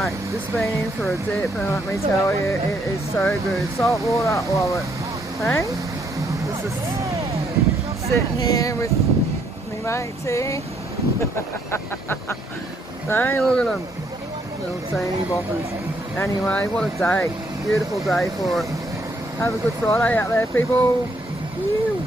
Mate, just been in for a dip and let me tell you, it is so good. Salt water, love it. Hey? Just sitting here with me mates here. Hey, look at them. Little teeny boppers. Anyway, what a day. Beautiful day for it. Have a good Friday out there, people. Phew.